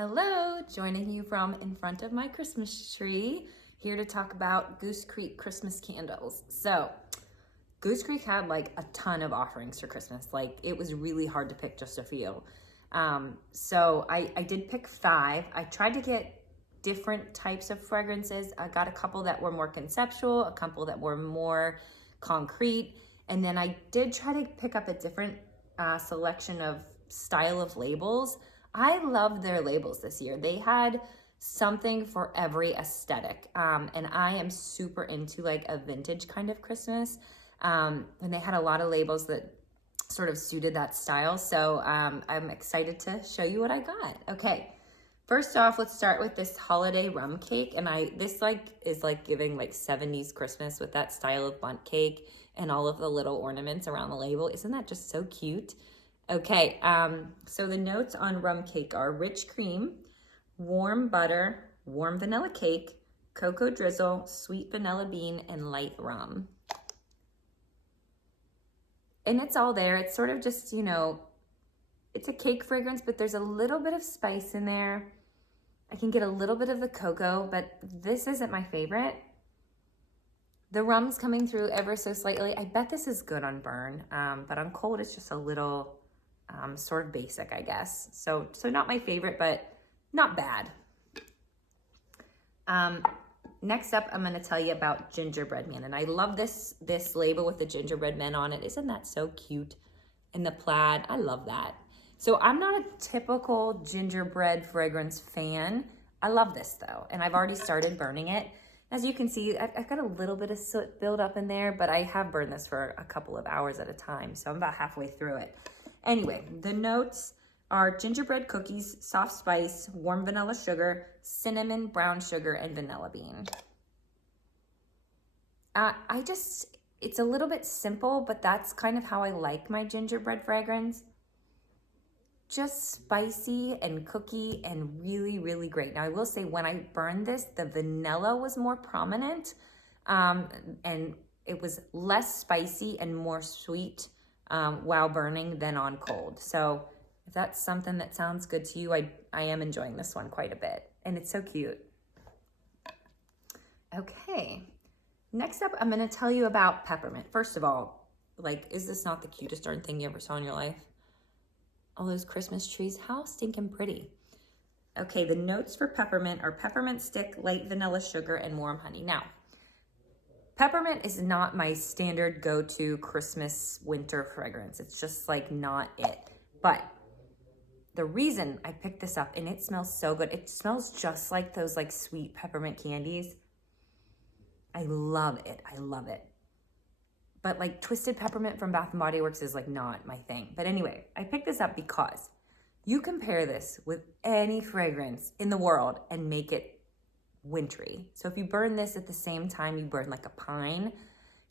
Hello, joining you from in front of my Christmas tree, here to talk about Goose Creek Christmas candles. So, Goose Creek had like a ton of offerings for Christmas. Like it was really hard to pick just a few. So I did pick 5. I tried to get different types of fragrances. I got a couple that were more conceptual, a couple that were more concrete, and then I did try to pick up a different selection of style of labels. I loved their labels this year. They had something for every aesthetic, and I am super into like a vintage kind of Christmas, and they had a lot of labels that sort of suited that style. So I'm excited to show you what I got. Okay, first off, let's start with this holiday rum cake, and this is like giving like 70s Christmas with that style of bundt cake and all of the little ornaments around the label. Isn't that just so cute? Okay, so the notes on rum cake are rich cream, warm butter, warm vanilla cake, cocoa drizzle, sweet vanilla bean, and light rum. And it's all there. It's sort of just, it's a cake fragrance, but there's a little bit of spice in there. I can get a little bit of the cocoa, but this isn't my favorite. The rum's coming through ever so slightly. I bet this is good on burn, but on cold, it's just a little sort of basic, I guess. So not my favorite, but not bad. Next up, I'm going to tell you about Gingerbread Man. And I love this label with the gingerbread men on it. Isn't that so cute? And the plaid, I love that. So I'm not a typical gingerbread fragrance fan. I love this though. And I've already started burning it. As you can see, I've got a little bit of soot build up in there, but I have burned this for a couple of hours at a time. So I'm about halfway through it. Anyway, the notes are gingerbread cookies, soft spice, warm vanilla sugar, cinnamon, brown sugar, and vanilla bean. It's a little bit simple, but that's kind of how I like my gingerbread fragrance. Just spicy and cookie and really, really great. Now I will say when I burned this, the vanilla was more prominent, and it was less spicy and more sweet while burning than on cold. So if that's something that sounds good to you, I am enjoying this one quite a bit. And it's so cute. Okay, next up, I'm gonna tell you about peppermint. First of all, is this not the cutest darn thing you ever saw in your life? All those Christmas trees, how stinking pretty. Okay, the notes for peppermint are peppermint stick, light vanilla sugar, and warm honey. Now, peppermint is not my standard go-to Christmas winter fragrance. It's just like not it. But the reason I picked this up, and it smells so good, it smells just like those like sweet peppermint candies. I love it, I love it. But like twisted peppermint from Bath & Body Works is like not my thing. But anyway, I picked this up because you compare this with any fragrance in the world and make it wintry. So if you burn this at the same time you burn like a pine,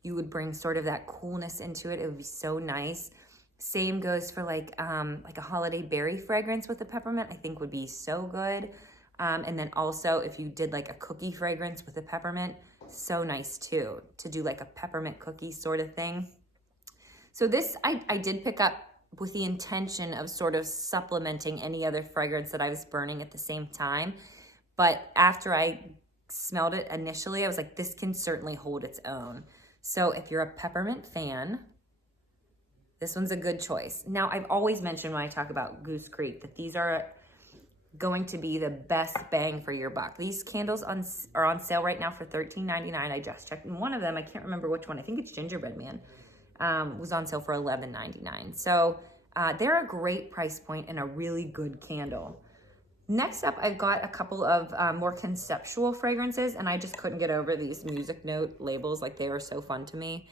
you would bring sort of that coolness into it. It would be so nice. Same goes for like a holiday berry fragrance with the peppermint, I think would be so good. And then also if you did like a cookie fragrance with the peppermint, so nice too, to do like a peppermint cookie sort of thing. So this I did pick up with the intention of sort of supplementing any other fragrance that I was burning at the same time. But after I smelled it initially, I was like, this can certainly hold its own. So if you're a peppermint fan, this one's a good choice. Now, I've always mentioned when I talk about Goose Creek that these are going to be the best bang for your buck. These candles are on sale right now for $13.99. I just checked. And one of them, I can't remember which one, I think it's Gingerbread Man, was on sale for $11.99. So they're a great price point and a really good candle. Next up, I've got a couple of more conceptual fragrances, and I just couldn't get over these music note labels. Like, they were so fun to me.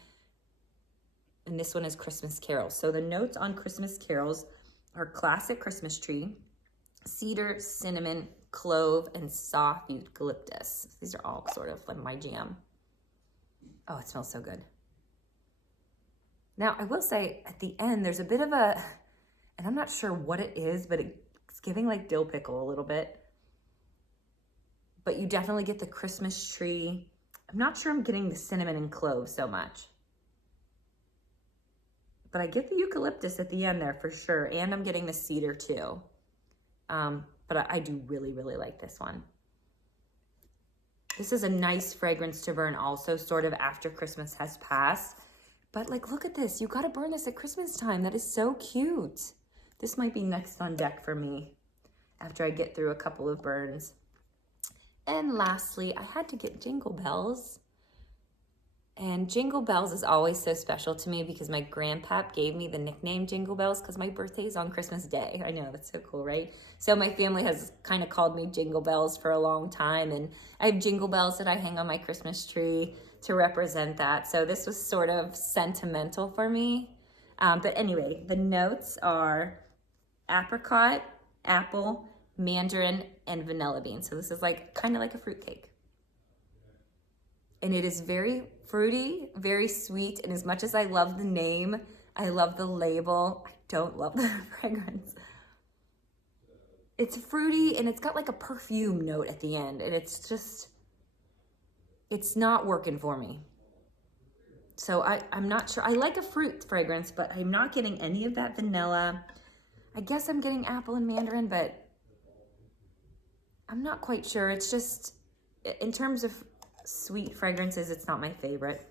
And this one is Christmas Carols. So the notes on Christmas Carols are classic Christmas tree, cedar, cinnamon, clove, and soft eucalyptus. These are all sort of like my jam. Oh, it smells so good. Now, I will say at the end, there's a bit of a, and I'm not sure what it is, but it's giving like dill pickle a little bit. But you definitely get the Christmas tree. I'm not sure I'm getting the cinnamon and clove so much. But I get the eucalyptus at the end there for sure. And I'm getting the cedar too. but I do really, really like this one. This is a nice fragrance to burn also, sort of after Christmas has passed. But like, look at this. You got to burn this at Christmas time. That is so cute. This might be next on deck for me after I get through a couple of burns. And lastly, I had to get Jingle Bells. And Jingle Bells is always so special to me because my grandpap gave me the nickname Jingle Bells because my birthday is on Christmas Day. I know, that's so cool, right? So my family has kind of called me Jingle Bells for a long time, and I have jingle bells that I hang on my Christmas tree to represent that. So this was sort of sentimental for me. But anyway, the notes are apricot, apple, mandarin, and vanilla bean. So this is like kind of like a fruitcake. And it is very fruity, very sweet. And as much as I love the name, I love the label, I don't love the fragrance. It's fruity and it's got like a perfume note at the end. And it's just, it's not working for me. So I'm not sure. I like a fruit fragrance, but I'm not getting any of that vanilla. I guess I'm getting apple and mandarin, but I'm not quite sure. It's just, in terms of sweet fragrances, it's not my favorite.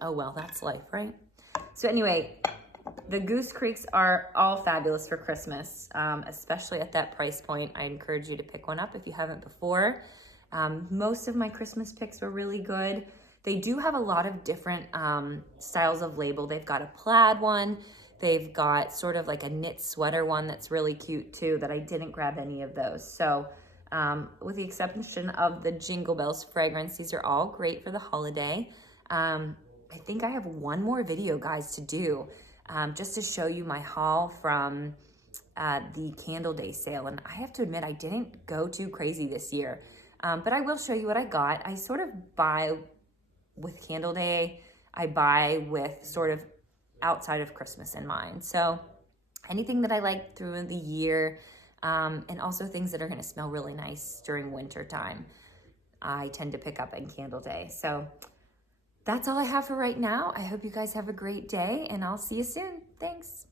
Oh well, that's life, right? So anyway, the Goose Creeks are all fabulous for Christmas, especially at that price point. I encourage you to pick one up if you haven't before. Most of my Christmas picks were really good. They do have a lot of different styles of label. They've got a plaid one. They've got sort of like a knit sweater one that's really cute too, that I didn't grab any of those. So with the exception of the Jingle Bells fragrance, these are all great for the holiday. I think I have one more video, guys, to do just to show you my haul from the Candle Day sale. And I have to admit, I didn't go too crazy this year, but I will show you what I got. I sort of buy with Candle Day. I buy with sort of outside of Christmas in mind. So anything that I like through the year, and also things that are going to smell really nice during winter time, I tend to pick up in Candle Day. So that's all I have for right now. I hope you guys have a great day, and I'll see you soon. Thanks.